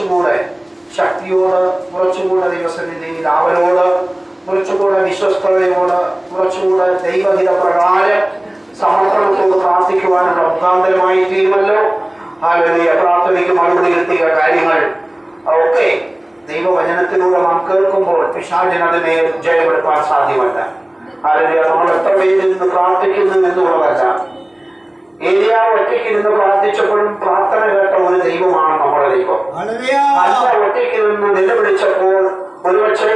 കുറച്ചുകൂടെ ശക്തിയോട്, കുറച്ചുകൂടെ ദൈവസന്നിധിയിൽ അവരോട്, കുറച്ചുകൂടെ വിശ്വസ്തയോട്, കുറച്ചുകൂടെ ദൈവഹിത പ്രകാരം സമർപ്പണത്തോട് പ്രാർത്ഥിക്കുവാനുള്ള മുഖാന്തരമായി തീരുമല്ലോ. ഹല്ലേലൂയ. പ്രാർത്ഥനയ്ക്ക് മറുപടി കിട്ടിയ കാര്യങ്ങൾ ഒക്കെ ദൈവവചനത്തിലൂടെ നാം കേൾക്കുമ്പോൾ പിശാചിന് അതിനെ ജയപ്പെടുത്താൻ സാധ്യമല്ല. ഹല്ലേലൂയ. നമ്മൾ എത്ര പേരിൽ നിന്ന് പ്രാർത്ഥിക്കുന്നു എന്നുള്ളതല്ല. ഏലിയാവ് ഒറ്റയ്ക്ക് നിന്ന് പ്രാർത്ഥിച്ചപ്പോഴും പ്രാർത്ഥന കേട്ട ഒരു ദൈവമാണ് നമ്മുടെ ദൈവം. നല്ല ഒറ്റയ്ക്ക് നിന്ന് നിലവിളിച്ചപ്പോൾ ഒരുപക്ഷെ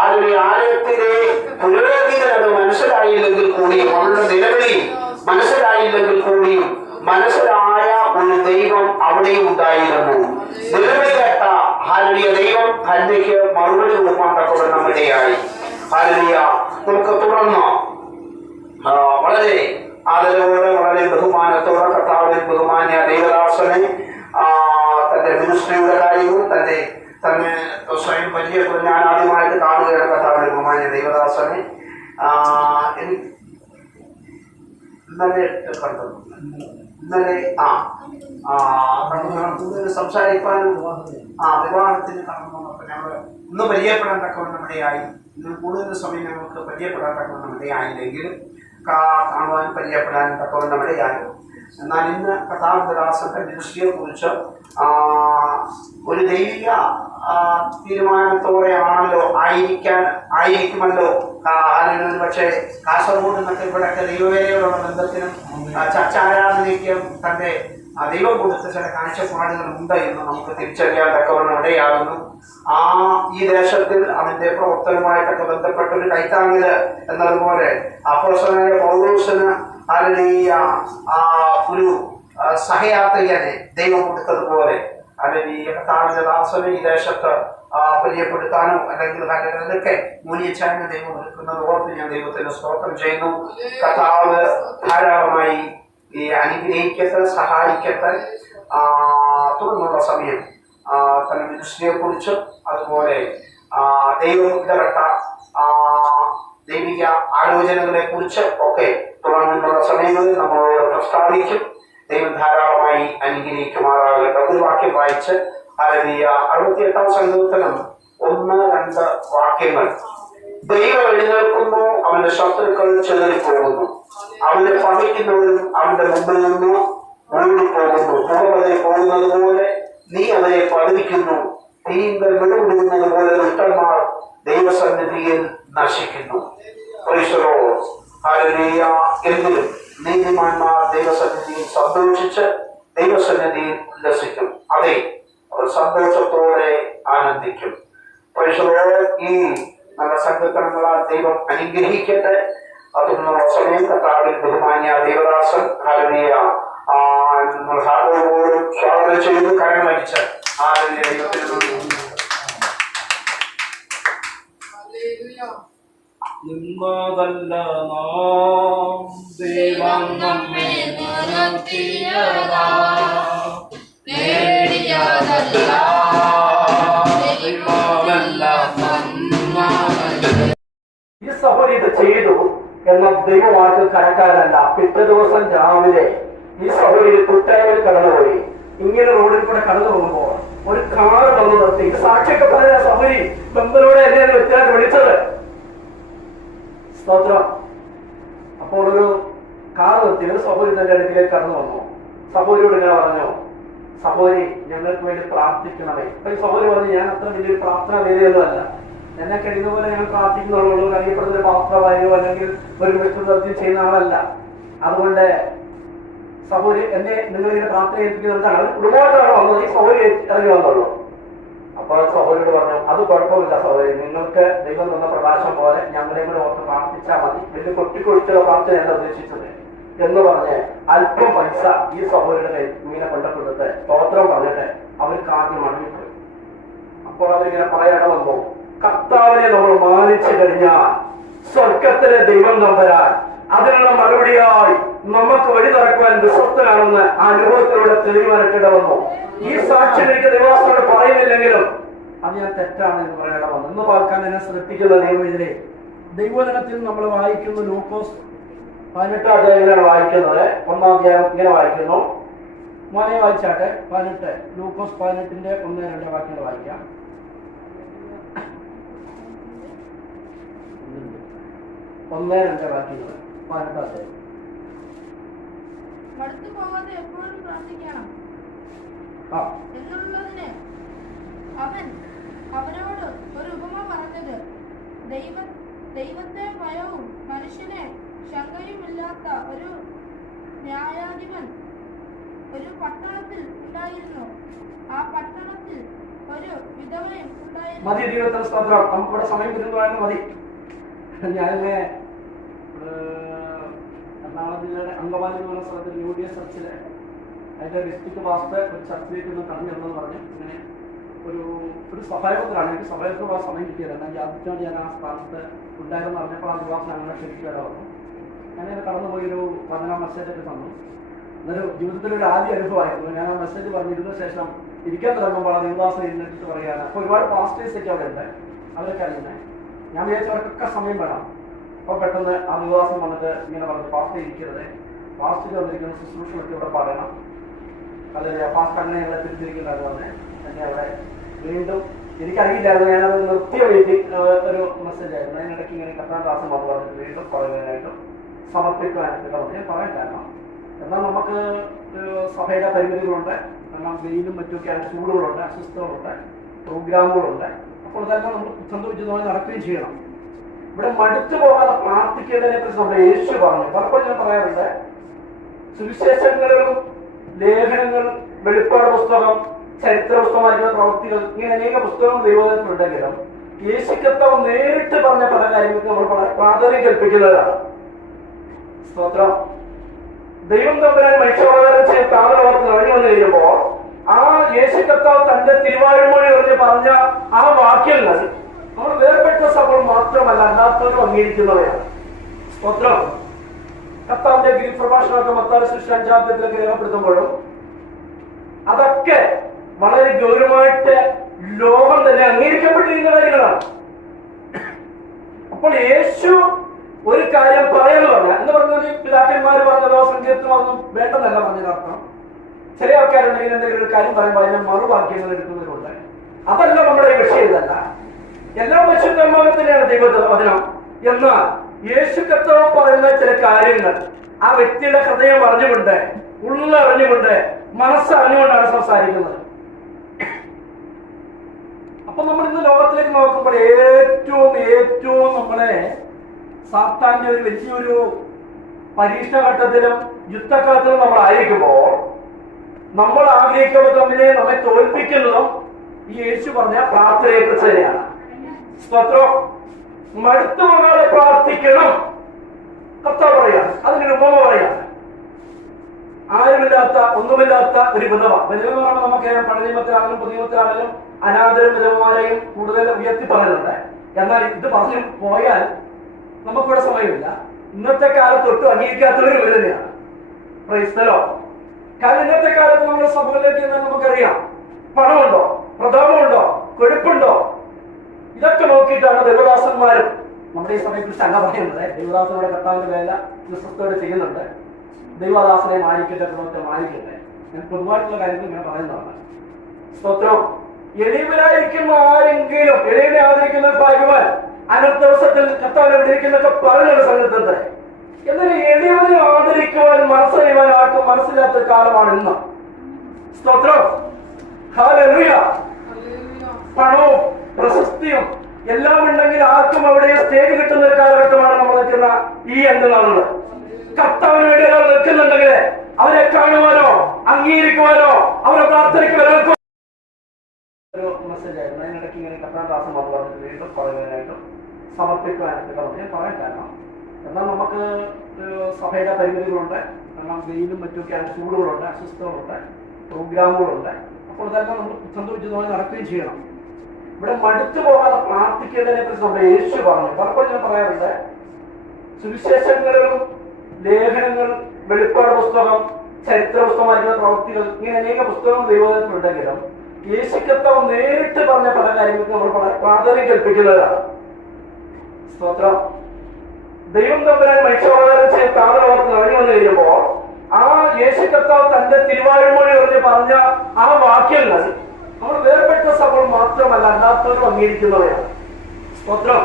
ആലയത്തിലെ പുരോഹിതൻ അത് മനസ്സിലായില്ലെങ്കിൽ കൂടിയും, അവരുടെ നിലവിളി മനസ്സിലായില്ലെങ്കിൽ കൂടിയും മനസ്സിലായ ഒരു ദൈവം അവിടെയും ഉണ്ടായിരുന്നു. നിലവിളി കേട്ട ഹാലലിയ ദൈവം ഹല്യയ്ക്ക് മറുപടി കൊടുക്കാൻ തക്കവണ്ണം ഇടയായി. ഹാലലിയ. നമുക്ക് തുടർന്ന് വളരെ ആദരവോടെ, വളരെ ബഹുമാനത്തോടെ കർത്താവിൽ ബഹുമാന്യ ദൈവദാസനെ തന്റെ മിനിസ്ട്രിയുടെ കാര്യവും തന്നെ സ്വയം പരിചയപ്പെടും. ഞാൻ ആദ്യമായിട്ട് കാണുകയാണ് കർത്താവിൽ ബഹുമാന്യ ദൈവദാസനെ. ഇന്നലെ കണ്ടു, ഇന്നലെ കൂടുതൽ സംസാരിക്കാൻ വിവാഹത്തിന് കടന്നു വന്നപ്പോൾ ഞങ്ങൾ ഇന്ന് പരിചയപ്പെടാൻ തക്കവണ്ണമിടയായി. ഇന്ന് കൂടുതൽ സമയം ഞങ്ങൾക്ക് പരിചയപ്പെടാൻ തക്കവണ്ണമിടയായില്ലെങ്കിലും കാണുവാൻ പരിചയപ്പെടാൻ തക്കവണ്ണമിടയായി. എന്നാൽ ഇന്ന് കർത്താവിന്റെ ദാസന്റെ മിനിസ്ട്രിയെ കുറിച്ച് ഒരു ദൈവിക തീരുമാനത്തോടെ ആണല്ലോ ആയിരിക്കുമല്ലോ. പക്ഷേ കാസർഗോഡ് നിന്നൊക്കെ ഇവിടെയൊക്കെ ദൈവവേലയോടുള്ള ബന്ധത്തിനും ചർച്ചാരാധനയ്ക്കും തന്റെ ദൈവം കൊടുത്ത ചില കാഴ്ചപ്പാടുകൾ ഉണ്ട് എന്ന് നമുക്ക് തിരിച്ചറിയാൻ തക്കവണ്ണം ഇടയാകുന്നു. ഈ ദേശത്തിൽ അതിന്റെ പ്രവർത്തനവുമായിട്ടൊക്കെ ബന്ധപ്പെട്ട ഒരു കൈത്താങ്ങില് എന്നതുപോലെ അപ്പോസ്തലനായ പൗലോസിന് ഒരു സഹയാത്രികനെ ദൈവം കൊടുത്തതുപോലെ അല്ലെങ്കിൽ കർത്താവിന്റെ ദാസനെ ഈ ദേശത്ത് പരിചയപ്പെടുത്താനോ അല്ലെങ്കിൽ കാര്യങ്ങളിലൊക്കെ മൂല്യച്ചായ്മ ദൈവം എടുക്കുന്നത് ഓർത്ത് ഞാൻ ദൈവത്തിന് സ്തോത്രം ചെയ്യുന്നു. കർത്താവ് ധാരാളമായി ഈ അനുഗ്രഹിക്കട്ടെ, സഹായിക്കട്ടെ. തുടർന്നുള്ള സമയം തന്റെ മിനിസ്ട്രിയെ കുറിച്ചും അതുപോലെ ദൈവം ഇടപെട്ട ദൈവിക ആലോചനകളെ കുറിച്ച് ഒക്കെ തുടർന്നുള്ള സമയങ്ങളിൽ നമ്മളോട് പ്രസ്താവിക്കും. ദൈവം ധാരാളമായി അനുഗ്രഹിക്കുമാറാകട്ടെ. ഒരു വാക്യം വായിച്ച് ഹല്ലേലൂയ. 68-ാം സങ്കീർത്തനം 1-2 വാക്യങ്ങൾ. ദൈവം എഴുന്നേൽക്കുന്നു, അവന്റെ ശത്രുക്കൾ ചെതറിപ്പോകുന്നു. അവനെ പണിക്കുന്നവരും അവന്റെ മുമ്പിൽ നിന്ന് ഒഴിഞ്ഞുപോകുന്നു. പുറവരെ പോകുന്നത് പോലെ നീ അവരെ പതിവിക്കുന്നു. തീങ്കൽ വിടുവിടുന്നത് പോലെ ദുഷ്ടന്മാർ ദൈവസന്നിധിയിൽ നശിക്കുന്നു. ഹല്ലേലൂയ. എങ്കിലും നീതിമാന്മാർ ദൈവസന്നിധിയിൽ സന്തോഷിച്ച് ദൈവസന്നിധിയിൽ ഉല്ലസിക്കും. അതെ, അവർ സന്തോഷത്തോടെ ആനന്ദിക്കും. ഈ നല്ല സങ്കീർത്തനങ്ങളാൽ ദൈവം അനുഗ്രഹിക്കട്ടെ. അതിനുള്ള സമയം കർത്താവിൽ ബഹുമാന്യ ദേവദാസൻ ഹല്ലേലൂയ ഹാർദവോടും സ്വാഗതം ചെയ്തു. കരം അടിച്ച് നിമ്മതല്ല നാം ദൈവം നമ്മെ നടത്തിയതാ, നേടിയതല്ല ദൈവമെല്ലാം നന്മ. ഈ സഹോദരി ഇത് ചെയ്തു എന്ന ദൈവവാക്ക് കരക്കാരല്ല. പിറ്റേ ദിവസം രാവിലെ ഈ സഹോദരി കുട്ടയിൽ കടന്നുപോയി. ഇങ്ങനെ റോഡിൽ കൂടെ കടന്നു പോകുമ്പോൾ ഒരു കാർ വന്നു നിർത്തി. സാക്ഷിയൊക്കെ പറഞ്ഞ സഹോദരി ബന്ധനോടെ എന്നെ വെച്ചാൽ വിളിച്ചത്. സ്തോത്രം. അപ്പോൾ ഒരു കാർ നിർത്തി സഹോദരി തന്റെ അടുക്കിലേക്ക് കടന്നു വന്നു. സഹോദരിയോട് ഇങ്ങനെ പറഞ്ഞു, സഹോദരി ഞങ്ങൾക്ക് വേണ്ടി പ്രാർത്ഥിക്കണമേ. അപ്പൊ ഈ സഹോദരി പറഞ്ഞു, ഞാൻ അത്ര വലിയൊരു പ്രാർത്ഥന വേദിയൊന്നുമല്ല, എന്നെ കഴിയുന്ന പോലെ ഞാൻ പ്രാർത്ഥിക്കുന്നുള്ളൂ, അറിയപ്പെടുന്ന ഒരു പാത്രമായോ അല്ലെങ്കിൽ ഒരു വിഷ്ണുദർജ്യം ചെയ്യുന്ന ആളല്ല. അതുകൊണ്ട് സഹോദരി എന്നെ നിങ്ങളിങ്ങനെ പ്രാർത്ഥന ഏൽപ്പിക്കുന്നുണ്ടാണ്. അവർ കുടുംബമായിട്ടാണ് വന്നത്. ഈ സഹോദരി ഇറങ്ങി വന്നുള്ളൂ. അപ്പോൾ സഹോദരിയോട് പറഞ്ഞു, അത് കുഴപ്പമില്ല സഹോദരി, നിങ്ങൾക്ക് ദൈവം തന്ന പ്രകാശം പോലെ ഞങ്ങളെയും കൂടെ ഓർത്ത് പ്രാർത്ഥിച്ചാൽ മതി, വലിയ കൊട്ടിക്കൊഴിച്ചുള്ള പ്രാർത്ഥന എന്താ ഉദ്ദേശിച്ചത് എന്ന് പറഞ്ഞ് അല്പം പൈസ ഈ സഹോദരിയുടെ ഇങ്ങനെ കൊണ്ടുകൊടുത്ത് സ്തോത്രം പറഞ്ഞിട്ട് അവർക്ക് ആദ്യം മടങ്ങിപ്പോയി. അപ്പോൾ അവരിങ്ങനെ പറയാതെ വന്നു, കർത്താവിനെ നമ്മൾ മാനിച്ചു കഴിഞ്ഞാൽ സ്വർഗത്തിലെ ദൈവം നമ്പരാൻ അതിനുള്ള മറുപടിയായി നമുക്ക് വഴി തുറക്കുവാൻ വിശ്വസ്തനാണെന്ന് ആ അനുഭവത്തിലൂടെ തെളിവാനിട്ടിട വന്നു. ഈ സാക്ഷ്യം എനിക്ക് ദൈവവാസനോട് പറയുന്നില്ലെങ്കിലും അത് ഞാൻ തെറ്റാണ് എന്ന് പറയണ വന്നു. ഇന്ന് പാർക്കാൻ എന്നെ ശ്രദ്ധിക്കുന്ന ദൈവത്തിലെ ദൈവജനത്തിൽ നമ്മൾ വായിക്കുന്നു. ലൂക്കോസ് 18-ാം അധ്യായത്തിലാണ് വായിക്കുന്നത്. 1-ാം അധ്യായം ഇങ്ങനെ വായിക്കുന്നു, മോനെ വായിച്ചാട്ടെ. 18 ലൂക്കോസ് 18 1-2 വാക്യങ്ങൾ വായിക്കാം. 1-2 വാക്യങ്ങൾ 18. മടുത്തു പോകാതെ എപ്പോഴും പ്രാർത്ഥിക്കണം എന്നുള്ളതിന് അവൻ അവരോട് ഒരു ഉപമ പറഞ്ഞത്, ദൈവത്തെ ഭയവും മനുഷ്യനെ ശങ്കയുമില്ലാത്ത ഒരു ന്യായാധിപൻ ഒരു പട്ടണത്തിൽ ഉണ്ടായിരുന്നു. ആ പട്ടണത്തിൽ ഒരു വിധവയും ഉണ്ടായിരുന്നു. മതി ദൈവത്തിന് സ്തോത്രം. നമുക്കിവിടെ സമയം വരുന്നതാണ്. മതി. ഞാനിങ്ങനെ എറണാകുളം ജില്ലയുടെ അങ്കമാലി എന്ന് പറഞ്ഞ സ്ഥലത്ത് UDS ചർച്ചിലെ അതിന്റെ ഡിസ്ട്രിക്ട് പാസ്റ്റർ ഒരു ചർച്ചിലേക്ക് ഒന്ന് കടന്നു ചെന്നെന്ന് പറഞ്ഞു. ഇങ്ങനെ ഒരു സഹായത്തിലാണ്. എനിക്ക് സഹായത്തിൽ പോകാൻ സമയം കിട്ടിയത്. എന്നാൽ ആദ്യമായിട്ട് ഞാൻ ആ സ്ഥാനത്ത് ഉണ്ടായിരുന്നു പറഞ്ഞപ്പോൾ ആ ദിവസം അങ്ങനെ ക്ഷണിച്ചു വരാൻ പറഞ്ഞു. ഞാനിങ്ങനെ കടന്നുപോയി ഒരു 15 മെസ്സേജൊക്കെ തന്നു. എന്നൊരു ജീവിതത്തിലൊരു ആദ്യ അനുഭവമായിരുന്നു. ഞാൻ ആ മെസ്സേജ് പറഞ്ഞിരുന്ന ശേഷം ഇരിക്കാൻ തുടങ്ങുമ്പോൾ ആ ദേവദാസൻ എഴുന്നേറ്റിട്ട് പറയുകയാണ്. അപ്പോൾ ഒരുപാട് പാസ്റ്റേഴ്സൊക്കെ അവിടെ ഉണ്ട്, അവരൊക്കെ അറിയുന്നത്. ഞാൻ വിചാരിച്ചവർക്കൊക്കെ സമയം വേണം. അപ്പോൾ പെട്ടെന്ന് ആ ദേവദാസൻ വന്നിട്ട് ഇങ്ങനെ പറഞ്ഞു, പാസ്റ്റർ ഇരിക്കരുത്, പാസ്റ്റർ വന്നിരിക്കുന്ന ശുശ്രൂഷകളൊക്കെ ഇവിടെ പറയണം. അല്ലെങ്കിൽ പാസ്റ്റർ അങ്ങനെ ഞങ്ങളെ തിരിച്ചിരിക്കുന്നതാണ് പറഞ്ഞ് എന്നെ അവിടെ വീണ്ടും എനിക്കറിയില്ലായിരുന്നു. ഞാനത് നിർത്തിയ വീട്ടിൽ ഒരു മെസ്സേജ് ആയിരുന്നു. അതിനിടയ്ക്ക് ഇങ്ങനെ കർത്താദാസൻ വന്ന് പറഞ്ഞിട്ട് വീണ്ടും പറയുന്നതിനായിട്ടും സമർപ്പിക്കുവാനായിട്ട് പറഞ്ഞു. ഞാൻ പറയാൻ കാരണം എന്നാൽ നമുക്ക് സഭയുടെ പരിമിതികളുണ്ട്, കാരണം വെയിലും മറ്റുമൊക്കെയാണ്, ചൂടുകളുണ്ട്, അസ്വസ്ഥതകളുണ്ട്, പ്രോഗ്രാമുകളുണ്ട്. അപ്പോൾ ഇതെല്ലാം നമ്മൾ സന്തോഷിച്ചതുമായി നടക്കുകയും ചെയ്യണം. ഇവിടെ മടുത്തു പോകാതെ പ്രാർത്ഥിക്കേണ്ടതിനെ കുറിച്ച് നമ്മുടെ യേശു പറഞ്ഞു. പലപ്പോഴും ഞാൻ പറയാറുണ്ട്, സുവിശേഷങ്ങളിലും ലേഖനങ്ങൾ, വെളിപ്പാട് പുസ്തകം, ചരിത്ര പുസ്തകമായിരിക്കുന്ന പ്രവൃത്തികൾ, ഇങ്ങനെ അനേക പുസ്തകങ്ങൾ ദൈവത്തിലുണ്ടെങ്കിലും യേശു കർത്താവ് നേരിട്ട് പറഞ്ഞ പല കാര്യങ്ങൾക്ക് നമ്മൾ പ്രാധാന്യം കൽപ്പിക്കുന്നതാണ്. സ്തോത്രം. ദൈവം തമ്പുരാൻ മനുഷ്യാവതാരം ചെയ്ത് താമരവർത്ത് ഇറങ്ങി വന്നു കഴിയുമ്പോൾ ആ യേശു കർത്താവ് തന്റെ തിരുവാഴ്മൊഴി എറിഞ്ഞ് പറഞ്ഞ ആ വാക്യങ്ങൾ നമ്മൾ വേർപെട്ട സഭകൾ മാത്രമല്ല അല്ലാത്തവരും അംഗീകരിക്കുന്നവയാണ്. സ്തോത്രം. കർത്താവിന്റെ ഗിരിപ്രഭാഷണമൊക്കെ മത്തായി സുവിശേഷം 5-ാം അധ്യായത്തിലൊക്കെ രേഖപ്പെടുത്തുമ്പോഴും അതൊക്കെ വളരെ ഗൗരവമായിട്ട് ലോകം തന്നെ അംഗീകരിക്കപ്പെട്ടിരിക്കുന്ന കാര്യങ്ങളാണ്. അപ്പോൾ യേശു ഒരു കാര്യം പറയാന്ന് പറഞ്ഞാൽ എന്ന് പറഞ്ഞാൽ പിതാക്കന്മാർ പറഞ്ഞതോ സങ്കീർത്തനമൊന്നും വേണ്ടെന്നല്ല പറഞ്ഞതിനർത്ഥം. ചില ആൾക്കാരുണ്ടെങ്കിൽ എന്തെങ്കിലും ഒരു കാര്യം പറയുമ്പോൾ അതിനെ മറുവാക്യങ്ങൾ എടുക്കുന്നവരുണ്ട്. അതല്ല നമ്മുടെ വിഷയം. ഇതല്ല, എല്ലാ വിശുദ്ധന്മാരത്തിനെയാണ് ദൈവവചനം. എന്നാൽ യേശു കർത്താവ് പറയുന്ന ചില കാര്യങ്ങൾ ആ വ്യക്തിയുടെ ഹൃദയം അറിഞ്ഞുകൊണ്ട്, ഉള്ളറിഞ്ഞുകൊണ്ട്, മനസ്സറിഞ്ഞുകൊണ്ടാണ് സംസാരിക്കുന്നത്. അപ്പൊ നമ്മൾ ഇന്ന് ലോകത്തിലേക്ക് നോക്കുമ്പോൾ ഏറ്റവും നമ്മളെ സാത്താന്റെ ഒരു വലിയൊരു പരീക്ഷണഘട്ടത്തിലും യുദ്ധഘട്ടത്തിലും നമ്മൾ ആയിരിക്കുമ്പോൾ നമ്മൾ ആഗ്രഹിക്കുന്നത് തമ്മിലെ നമ്മെ തോൽപ്പിക്കുന്നതും ഈ യേശു പറഞ്ഞ പ്രാർത്ഥനയെ കുറിച്ച് തന്നെയാണ്. സ്തോത്രം. മടുത്തു പോകാതെ പ്രാർത്ഥിക്കണം കർത്താവ് പറയാണ്. അതിനൊരു ഉപമ പറയാണ്. ആരുമില്ലാത്ത, ഒന്നുമില്ലാത്ത ഒരു വിധവ. വിധവ എന്ന് പറയുമ്പോൾ നമുക്കറിയാം, പഴയ നിയമത്തിലാണെങ്കിലും പുതിയ നിയമത്തിലാണെങ്കിലും അനാഥരും വിധവമാരെയും കൂടുതൽ ഉയർത്തി പറയുന്നുണ്ട്. എന്നാൽ ഇത് പറഞ്ഞു പോയാൽ നമുക്കിവിടെ സമയമില്ല. ഇന്നത്തെ കാലത്ത് ഒട്ടും അംഗീകരിക്കാത്തവരും ഇവർ തന്നെയാണ്. പ്രൈസ്തലോ. കാരണം ഇന്നത്തെ കാലത്ത് നമ്മുടെ സഭകളിലേക്ക് എന്നാൽ നമുക്കറിയാം, പണമുണ്ടോ, പ്രതാപമുണ്ടോ, കൊഴുപ്പുണ്ടോ, ഇതൊക്കെ നോക്കിയിട്ടാണ് ദേവദാസന്മാരും നമ്മുടെ ഈ സമയത്ത് അല്ല പറയുന്നത്. ദേവദാസനോടെ കർത്താവിന്റെ വേല വിശ്വസ്തയോടെ ചെയ്യുന്നുണ്ട്. ദൈവദാസനെ മാനിക്കട്ടെ, പ്രവർത്തനം മാനിക്കട്ടെ. ഞാൻ പൊതുവായിട്ടുള്ള കാര്യങ്ങൾ ഇങ്ങനെ പറയുന്നതാണ്. സ്തോത്രം. എളിവിലായിരിക്കുന്ന ആരെങ്കിലും, എളിവിനെ ആദരിക്കുന്ന ഭാഗ്യവാൻ, അനർത്ഥ ദിവസത്തിൽ കർത്താവ് എവിടെയിരിക്കുന്നൊക്കെ പറഞ്ഞൊരു സംഘത്തിന്റെ. എന്നാൽ എളിയവനെ ആദരിക്കുവാൻ മനസ്സറിയുവാൻ ആർക്കും മനസ്സിലാത്ത കാലമാണ് ഇന്ന്. സ്തോത്രം. ഹല്ലേലൂയ. പണവും പ്രശസ്തിയും എല്ലാം ഉണ്ടെങ്കിൽ ആർക്കും അവിടെ സ്റ്റേജ് കിട്ടുന്ന ഒരു കാലഘട്ടമാണ് നമ്മൾ നിൽക്കുന്ന ഈ നാളുകൾ. കർത്താവിന് വേണ്ടി ഒരാൾ നിൽക്കുന്നുണ്ടെങ്കിൽ അവരെ കാണുവാനോ അംഗീകരിക്കുവാനോ അവരെ പ്രാർത്ഥനയ്ക്ക് വരാനോ ഒരു മെസ്സേജ് ആയിരുന്നു. അതിനിടയ്ക്ക് ഇങ്ങനെ കർത്താദാസൻ വന്ന് പറഞ്ഞിട്ട് വീണ്ടും പറയുന്നതിനായിട്ടും സമർപ്പിക്കുവാനായിട്ട് പറഞ്ഞു. ഞാൻ പറയാൻ കാരണം എന്നാൽ നമുക്ക് സഭയുടെ പരിമിതികളുണ്ട്, കാരണം വെയിലും മറ്റുമൊക്കെയാണ്, ചൂടുകളുണ്ട്, അസ്വസ്ഥതകളുണ്ട്, പ്രോഗ്രാമുകളുണ്ട്. അപ്പോൾ ഇതെല്ലാം നമ്മൾ സന്തോഷിച്ചതുമായി നടക്കുകയും ചെയ്യണം. ഇവിടെ മടുത്തു പോകാതെ പ്രാർത്ഥിക്കേണ്ടതിനെ കുറിച്ച് നമ്മുടെ യേശു പറഞ്ഞു. പലപ്പോഴും ഞാൻ പറയാറുണ്ട്, സുവിശേഷങ്ങളിലും ലേഖനങ്ങൾ, വെളിപ്പാട് പുസ്തകം, ചരിത്ര പുസ്തകമായിരിക്കുന്ന പ്രവൃത്തികൾ, ഇങ്ങനെ അനേക പുസ്തകങ്ങൾ ദൈവത്തിലുണ്ടെങ്കിലും യേശു കർത്താവ് നേരിട്ട് പറഞ്ഞ പല കാര്യങ്ങൾക്ക് നമ്മൾ പ്രാധാന്യം കൽപ്പിക്കുന്നതാണ്. സ്തോത്രം. ദൈവം തമ്പുരാൻ മനുഷ്യാവതാരം ചെയ്ത് താമരവർത്ത് ഇറങ്ങി വന്നു കഴിയുമ്പോൾ ആ യേശു കർത്താവ് തന്റെ തിരുവാഴ്മൊഴി എറിഞ്ഞ് പറഞ്ഞ ആ വാക്യങ്ങൾ നമ്മൾ വേർപെട്ട സഭകൾ മാത്രമല്ല അല്ലാത്തവരും അംഗീകരിക്കുന്നവയാണ്. സ്തോത്രം.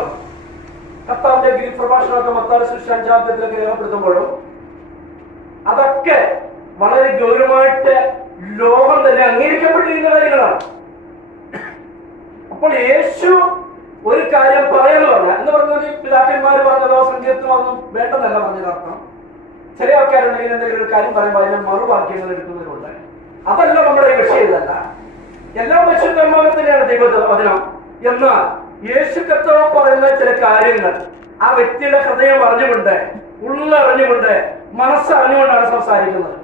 കർത്താവിന്റെ ഗിരിപ്രഭാഷണമൊക്കെ മത്തായി സുവിശേഷം 5-ാം അധ്യായത്തിലൊക്കെ രേഖപ്പെടുത്തുമ്പോഴും അതൊക്കെ വളരെ ഗൗരവമായിട്ട് ലോകം തന്നെ അംഗീകരിക്കപ്പെട്ടിരിക്കുന്ന കാര്യങ്ങളാണ്. അപ്പോൾ യേശു ഒരു കാര്യം പറയാന്ന് പറഞ്ഞ എന്ന് പറഞ്ഞാൽ പിതാക്കന്മാർ പറഞ്ഞതോ സങ്കീർത്തനമൊന്നും വേണ്ടെന്നല്ല പറഞ്ഞതിനർത്ഥം. ചില ആൾക്കാരുണ്ടെങ്കിൽ എന്തെങ്കിലും ഒരു കാര്യം പറയുമ്പോൾ അതിനെ മറുവാക്യങ്ങൾ എടുക്കുന്നതിനുണ്ട്. അതല്ല നമ്മുടെ ഈ വിഷയം. ഇതല്ല, എല്ലാം വിശുദ്ധമാകത്തിനെയാണ് ദൈവവചനം. എന്നാൽ യേശു കർത്താവ് പറയുന്ന ചില കാര്യങ്ങൾ ആ വ്യക്തിയുടെ ഹൃദയം അറിഞ്ഞുകൊണ്ട്, ഉള്ളറിഞ്ഞുകൊണ്ട്, മനസ്സറിഞ്ഞുകൊണ്ടാണ് സംസാരിക്കുന്നത്.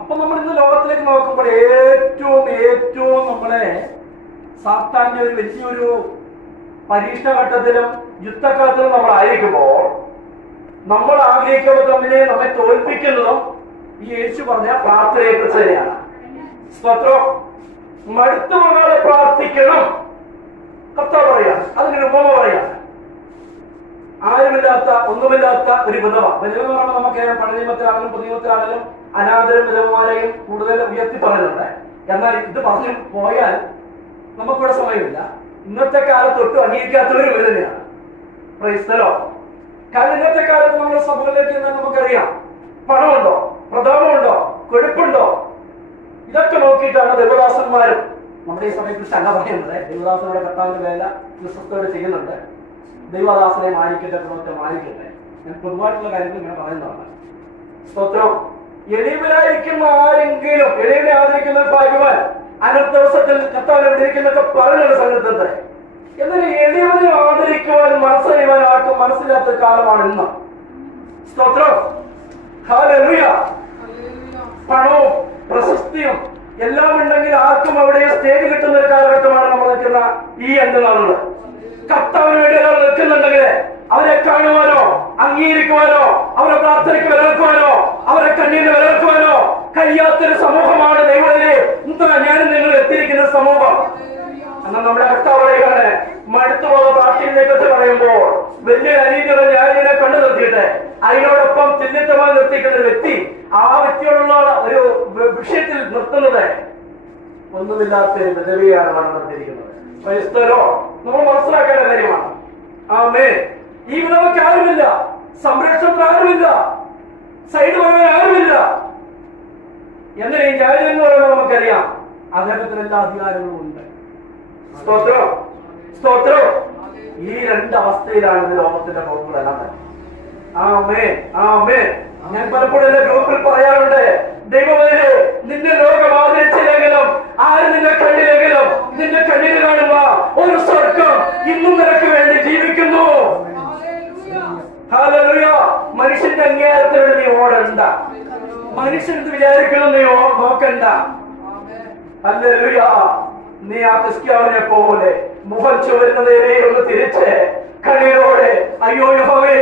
അപ്പൊ നമ്മൾ ഇന്ന് ലോകത്തിലേക്ക് നോക്കുമ്പോൾ ഏറ്റവും നമ്മളെ സാത്താന്റെ ഒരു വലിയൊരു പരീക്ഷണഘട്ടത്തിലും യുദ്ധകാലത്തിലും നമ്മൾ ആയിരിക്കുമ്പോൾ നമ്മൾ ആഗ്രഹിക്കുന്നത് തമ്മിലെ നമ്മെ തോൽപ്പിക്കുന്നതും ഈ യേശു പറഞ്ഞ പ്രാർത്ഥനയെ കുറിച്ച് തന്നെയാണ്. സ്തോത്രം. മടുത്തു വന്നാലെ പ്രാർത്ഥിക്കണം കർത്താവ് പറയാണ്. അതിനൊരു ഉപമ പറയാണ്. ആരുമില്ലാത്ത, ഒന്നുമില്ലാത്ത ഒരു വിധവ. വിധവ എന്ന് പറയുമ്പോൾ നമുക്കറിയാം, പഴയ നിയമത്തിലാണെങ്കിലും പുതിയ നിയമത്തിലാണെങ്കിലും അനാഥരും വിധവമാരെയും കൂടുതൽ ഉയർത്തി പറയുന്നുണ്ട്. എന്നാൽ ഇത് പറഞ്ഞു പോയാൽ നമുക്കിവിടെ സമയമില്ല. ഇന്നത്തെ കാലത്ത് ഒട്ടും അംഗീകരിക്കാത്തവരും ഇത് തന്നെയാണ്. ക്രൈസ്തലോ. കാരണം ഇന്നത്തെ കാലത്ത് നമ്മുടെ സഭകളിലേക്ക് നമുക്കറിയാം, പണമുണ്ടോ, പ്രതാപമുണ്ടോ, കൊഴുപ്പുണ്ടോ, ഇതൊക്കെ നോക്കിയിട്ടാണ് ദൈവദാസന്മാരും നമ്മുടെ ഈ സമയത്ത് ശങ്ക പറയുന്നത്. ദൈവദാസനോടെ കർത്താവിന്റെ വേല വിശ്വസ്തയോടെ ചെയ്യുന്നുണ്ട്. ദൈവദാസനെ മാനിക്കട്ടെ, പ്രവർത്തനം മാനിക്കട്ടെ. ഞാൻ പൊതുവായിട്ടുള്ള കാര്യങ്ങൾ ഇങ്ങനെ പറയുന്നതാണ്. സ്തോത്രം. എളിവിലായിരിക്കുന്ന ആരെങ്കിലും, എളിവിനെ ആദരിക്കുന്ന ഭാഗ്യവാൻ അനർത്ഥ ദിവസത്തിൽ കർത്താവിനെ വിളിക്കുന്നൊക്കെ പറഞ്ഞൊരു സംഘത്തെ. എന്നാൽ എളിവിനെ ആദരിക്കുവാൻ മനസ്സറിയുവാൻ ആർക്കും മനസ്സിലാത്ത കാലമാണ് ഇന്ന്. സ്തോത്രം. ഹല്ലേലൂയ. പണവും പ്രശസ്തിയും എല്ലാം ഉണ്ടെങ്കിൽ ആർക്കും അവിടെ സ്റ്റേജ് കിട്ടുന്ന ഒരു കാലഘട്ടമാണ് നമ്മൾ നിൽക്കുന്ന ഈ നാളുകൾ. കർത്താവിന് വേണ്ടി ഒരാൾ നിൽക്കുന്നുണ്ടെങ്കിൽ അവരെ കാണുവാനോ, അംഗീകരിക്കുവാനോ, അവരെ പ്രാർത്ഥനയ്ക്ക് വിലക്കുവാനോ, അവരെ കണ്ണീര് വിലക്കുവാനോ കഴിയാത്തൊരു സമൂഹമാണ് ദൈവത്തിലെ ഞാനും നിങ്ങൾ എത്തിയിരിക്കുന്ന സമൂഹം. എന്നാൽ നമ്മുടെ കർത്താവ് പറയുകയാണ്, മടുത്തുപോകുന്ന പ്രാർത്ഥനയെ കുറിച്ച് പറയുമ്പോൾ വലിയ അനീതിയുടെ ന്യായീനെ കണ്ടു നിർത്തിയിട്ട് അതിനോടൊപ്പം തുല്യത്വമായി നിർത്തിക്കുന്ന ഒരു വ്യക്തി, ആ വ്യക്തിയോടുള്ള ഒരു വിഷയത്തിൽ നിർത്തുന്നത് ഒന്നുമില്ലാത്ത ഒരു വിധവയാണ് നടന്നിരിക്കുന്നത്. ക്രൈസ്തവരോ നമ്മൾ മനസ്സിലാക്കേണ്ട കാര്യമാണ്. ആമേൻ. ഈ വിധവയ്ക്ക് ആരുമില്ല, സംരക്ഷണത്തിന് ആരുമില്ല, സൈഡ് പറയാൻ ആരുമില്ല. എന്നാൽ ഈ ന്യായം എന്ന് പറയുമ്പോൾ നമുക്കറിയാം അദ്ദേഹത്തിന് എല്ലാ അധികാരങ്ങളും ഉണ്ട്. സ്തോത്രം. സ്തോത്രം. ഈ രണ്ട് അവസ്ഥയിലാണ് ലോകത്തിന്റെ പോക്കുകളെല്ലാം തന്നെ. ആമേൻ. ആമേൻ. ഞാൻ പലപ്പോഴും എന്റെ ഗ്രൂപ്പിൽ പറയാറുണ്ട്, ദൈവമേ നിന്റെ ലോകം ആദരിച്ചില്ലെങ്കിലും ആര് നിന്നെ കണ്ടില്ലെങ്കിലും നിന്റെ കണ്ണീര് കാണുക ഒരു സ്വർഗം ഇന്നും നിനക്ക് വേണ്ടി ജീവിക്കുന്നു. ഹല്ലേലൂയ. മനുഷ്യന്റെ അംഗീകാരത്തിലൂടെ നീ ഓടണ്ട. മനുഷ്യൻ എന്ത് വിചാരിക്കണം നീ നോക്കണ്ട. ഹല്ലേലൂയ. നീ ആ ക്രിസ്ത്യാവിനെ പോലെ മുഖം ചുവരുന്ന നേരെ ഒന്ന് തിരിച്ച് കണ്ണീരോടെ, അയ്യോ യഹോവേ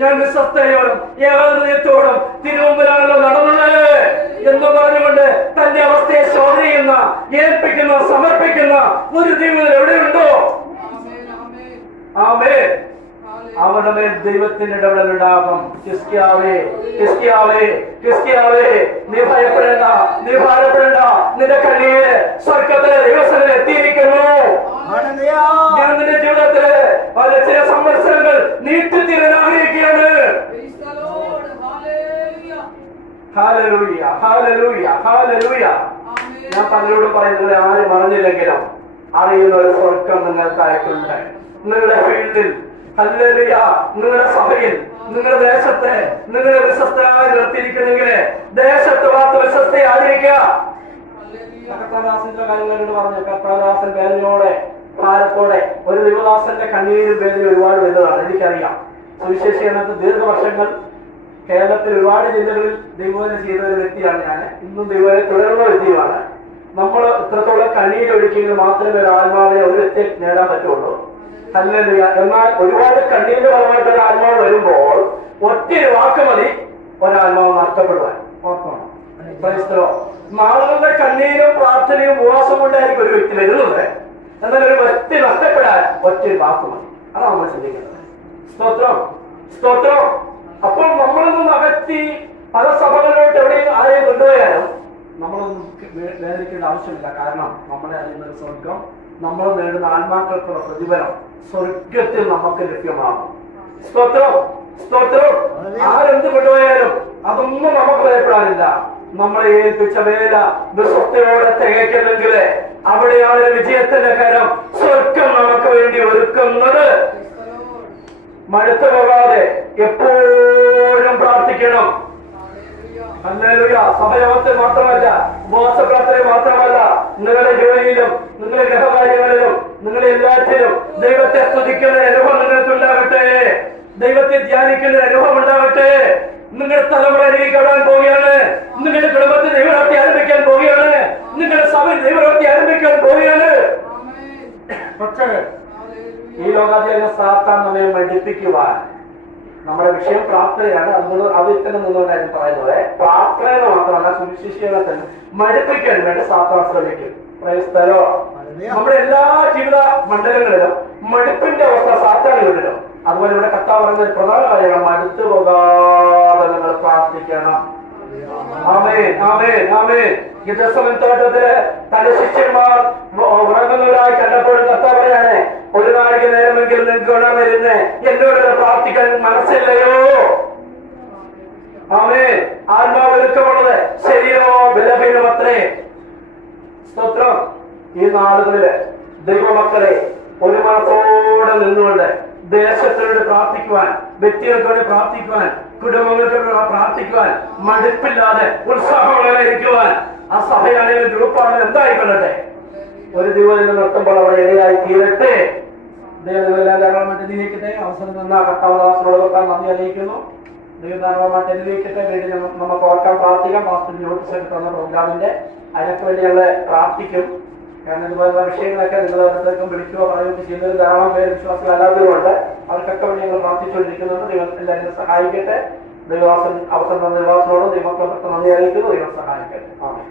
ഞാൻ വിശ്വസ്തയോടും ഏകാഗ്രതയോടും തിരുമുമ്പിലാണല്ലോ നടന്നത് എന്ന് പറഞ്ഞുകൊണ്ട് തന്റെ അവസ്ഥയെ ശോധന ഏൽപ്പിക്കുന്ന, സമർപ്പിക്കുന്ന ഒരു ജീവിതം എവിടെയുണ്ടോ? ആമേൻ. അവരുടെ മേൽ ദൈവത്തിന്റെ ഇടപെടലുണ്ടാകും. ക്രിസ്ത്യാവേ, ക്രിസ്ത്യാവേ, ക്രിസ്ത്യാവേ, നീ ഭയപ്പെടേണ്ട, നീ ഭാരപ്പെടേണ്ട. നിന്റെ കണ്ണീര് സ്വർഗത്തിലെ ദൈവസ്ഥയിൽ എത്തിയിരിക്കുന്നു. ഞാൻ നിന്റെ ജീവിതത്തില് ചില സംവത്സരങ്ങൾ നീട്ടിത്തീരാൻ ആഗ്രഹിക്കുകയാണ്. Hallelujah, hallelujah, hallelujah. ഞാൻ പലരോടും പറയുന്നത് ആരും അറിഞ്ഞില്ലെങ്കിലും അറിയുന്ന ഒരു സ്വർഗം നിങ്ങൾക്കായിട്ടുണ്ട്. നിങ്ങളുടെ ഫീൽഡിൽ, ഹല്ലേലൂയ, നിങ്ങളുടെ സഭയിൽ, നിങ്ങളുടെ ദേശത്തെ നിങ്ങളുടെ വിശ്വസ്തരായി നിർത്തിയിരിക്കുന്നെങ്കിൽ ദേശത്ത് വാർത്ത വിശ്വസ്തയെ ആദരിക്കുക. കർത്താദാസന്റെ കാര്യങ്ങളോട് പറഞ്ഞു. കർത്താദാസൻ വേദനയോടെ, ഭാരത്തോടെ, ഒരു ദൈവദാസന്റെ കണ്ണീരും വേദന ഒരുപാട് വലുതാണ്. എനിക്കറിയാം. സുവിശേഷീകരണത്തിൽ ദീർഘവർഷങ്ങൾ കേരളത്തിൽ ഒരുപാട് ജില്ലകളിൽ ദൈവവേദന ചെയ്ത ഒരു വ്യക്തിയാണ് ഞാൻ. ഇന്നും ദൈവവേദന തുടരുന്ന വ്യക്തിയുമാണ്. നമ്മൾ ഇത്രത്തോളം കണ്ണീരൊഴുക്കിയെങ്കിൽ മാത്രമേ ഒരു ആത്മാവിനെ ഒരു വ്യക്തി നേടാൻ പറ്റുള്ളൂ. ഹല്ലേലൂയ. എന്നാൽ ഒരുപാട് കണ്ണീരിന്റെ ഫലമായിട്ട് ഒരു ആത്മാവ് വരുമ്പോൾ ഒറ്റൊരു വാക്ക് മതി ഒരാത്മാവ് നഷ്ടപ്പെടുവാൻ. ഓർക്കണം. നാളുകളുടെ കണ്ണീരും പ്രാർത്ഥനയും ഉപവാസം കൊണ്ടായിരിക്കും ഒരു വ്യക്തി വരുന്നത്. എന്നാൽ ഒരു വ്യക്തി നഷ്ടപ്പെടാൻ ഒറ്റൊരു വാക്ക് മതി. അതാണ് നമ്മൾ ചിന്തിക്കുന്നത്. സ്തോത്രം. സ്തോത്രം. അപ്പോൾ നമ്മളിൽ നിന്ന് അകറ്റി പല സഭകളിലോട്ട് എവിടെയും ആരെയും കൊണ്ടുപോയാൽ വേദനിക്കേണ്ട ആവശ്യമില്ല. കാരണം നമ്മളെ അറിയുന്ന ഒരു സ്വർഗം, നമ്മൾ നേടുന്ന ആത്മാക്കൾക്കുള്ള പ്രതിഫലം സ്വർഗത്തിൽ നമുക്ക് ലഭ്യമാകും. സ്തോത്രം, സ്തോത്രം. ആരെന്ത് കൊണ്ടുപോയാലും അതൊന്നും നമുക്ക് ഭയപ്പെടാനില്ല. നമ്മളെ ഏൽപ്പിച്ച വേല വിശ്വസ്തയോടെ തികയ്ക്കുന്നെങ്കിൽ അവിടെയാണ് വിജയത്തിന്റെ കരം സ്വർഗം നമുക്ക് വേണ്ടി ഒരുക്കുന്നത്. മടുത്തു പോകാതെ എപ്പോഴും പ്രാർത്ഥിക്കണം. ഹല്ലേലൂയ. സഭയോഗത്തിൽ മാത്രമല്ല, ഉപവാസ പ്രാർത്ഥനയിൽ മാത്രമല്ല, നിങ്ങളുടെ ജോലിയിലും നിങ്ങളുടെ ഗൃഹകാര്യങ്ങളിലും നിങ്ങളുടെ എല്ലാറ്റിലും ദൈവത്തെ സ്തുതിക്കുന്ന അനുഭവം നിങ്ങൾക്കുണ്ടാകട്ടെ. ദൈവത്തെ ധ്യാനിക്കുന്ന അനുഭവം ഉണ്ടാകട്ടെ. നിങ്ങളുടെ തലമുറ കടക്കാൻ പോവുകയാണ്. നിങ്ങളുടെ കുടുംബത്തിൽ ദൈവത്തെ ആരംഭിക്കാൻ പോവുകയാണ്. നിങ്ങളുടെ സഭയിൽ ദൈവത്തെ ആരംഭിക്കാൻ പോവുകയാണ്. പക്ഷേ ഈ ലോകാധികാര സാത്താൻ നമ്മെ മടുപ്പിക്കുവാൻ, നമ്മുടെ വിഷയം പ്രാർത്ഥനയാണ്, അതുകൊണ്ട് അതിൽ തന്നെ നിന്നുകൊണ്ടായിരുന്നു പറയുന്നത്. പ്രാർത്ഥന മാത്രമല്ല, സുവിശേഷങ്ങളെ തന്നെ മടുപ്പിക്കാൻ വേണ്ടി സാത്താൻ ശ്രമിക്കും. നമ്മുടെ എല്ലാ ജീവിത മണ്ഡലങ്ങളിലും മടുപ്പിന്റെ അവസ്ഥ സാത്താൻ വിടണം. അതുപോലെ ഇവിടെ കർത്താവ് പറയുന്ന ഒരു പ്രധാന കാര്യമാണ്, മടുത്തു പോകാതെ നിങ്ങൾ പ്രാർത്ഥിക്കണം. ആമേൻ, ആമേൻ, ആമേൻ. ഗെത്സമനെ തോട്ടത്തില് തന്റെ ശിഷ്യന്മാർ ഉറങ്ങുന്നവരായി കണ്ടപ്പോഴും കർത്താവ് പറയാണ്, ഒരു നാഴിക നേരമെങ്കിലും നിങ്ങൾക്ക് ഉണർന്നിരുന്ന് എന്നോട് പ്രാർത്ഥിക്കാൻ മനസ്സില്ലയോ? ആമേൻ. ആത്മാവ് ഒരുക്കമുള്ളത് ശരീരമോ ബലഹീനമത്രേ. സ്തോത്രം. ഈ നാളുകളില് ദൈവമക്കളെ ഒരു മനസ്സോടെ നിന്നുകൊണ്ട് ദേശത്തിന് വേണ്ടി പ്രാർത്ഥിക്കുവാൻ, വ്യക്തികൾക്ക് വേണ്ടി പ്രാർത്ഥിക്കുവാൻ, കുടുംബങ്ങൾക്ക് വേണ്ടി പ്രാർത്ഥിക്കുവാൻ, മടുപ്പില്ലാതെ ഉത്സാഹമുള്ളവരായിരിക്കുവാൻ, ആ സഭയാണെങ്കിലും ഗ്രൂപ്പാണെങ്കിലും എന്തായിക്കൊള്ളട്ടെ, ഒരു ദിവസം നിർത്തുമ്പോൾ അവിടെ ഇടയായി തീരട്ടെ. ദൈവങ്ങളെല്ലാം ധാരാളമായിട്ട് അനുഭവിക്കട്ടെ. അവസരം തന്ന കർത്താവദാസനോട് നന്ദി അറിയിക്കുന്നു. ദൈവം ധാരാളമായിട്ട് അനുഭവിക്കട്ടെ. വേണ്ടി നമുക്ക് ഓർക്കാൻ പ്രാർത്ഥിക്കാം. പാസ്റ്റർ നോട്ടീസ് എടുത്ത് തന്ന പ്രോഗ്രാമിന്റെ അതിനൊക്കെ വേണ്ടി ഞങ്ങൾ പ്രാർത്ഥിക്കും. കാരണം ഇതുപോലുള്ള വിഷയങ്ങളൊക്കെ നിങ്ങൾ ഓരോരുത്തർക്കും വിളിക്കുകയോ പറയുകയോ ചെയ്യുന്നതിൽ ധാരാളം പേര് വിശ്വാസികൾ അല്ലാത്തവരുണ്ട്. അവർക്കൊക്കെ വേണ്ടി ഞങ്ങൾ പ്രാർത്ഥിച്ചുകൊണ്ടിരിക്കുന്നുണ്ട്. ദൈവം എല്ലാവരും സഹായിക്കട്ടെ. ദൈവവാസൻ അവസരം തന്ന ദൈവവാസനോടും ദൈവമക്കളെ നന്ദി അറിയിക്കുന്നു. ദൈവം സഹായിക്കട്ടെ. ആമേൻ.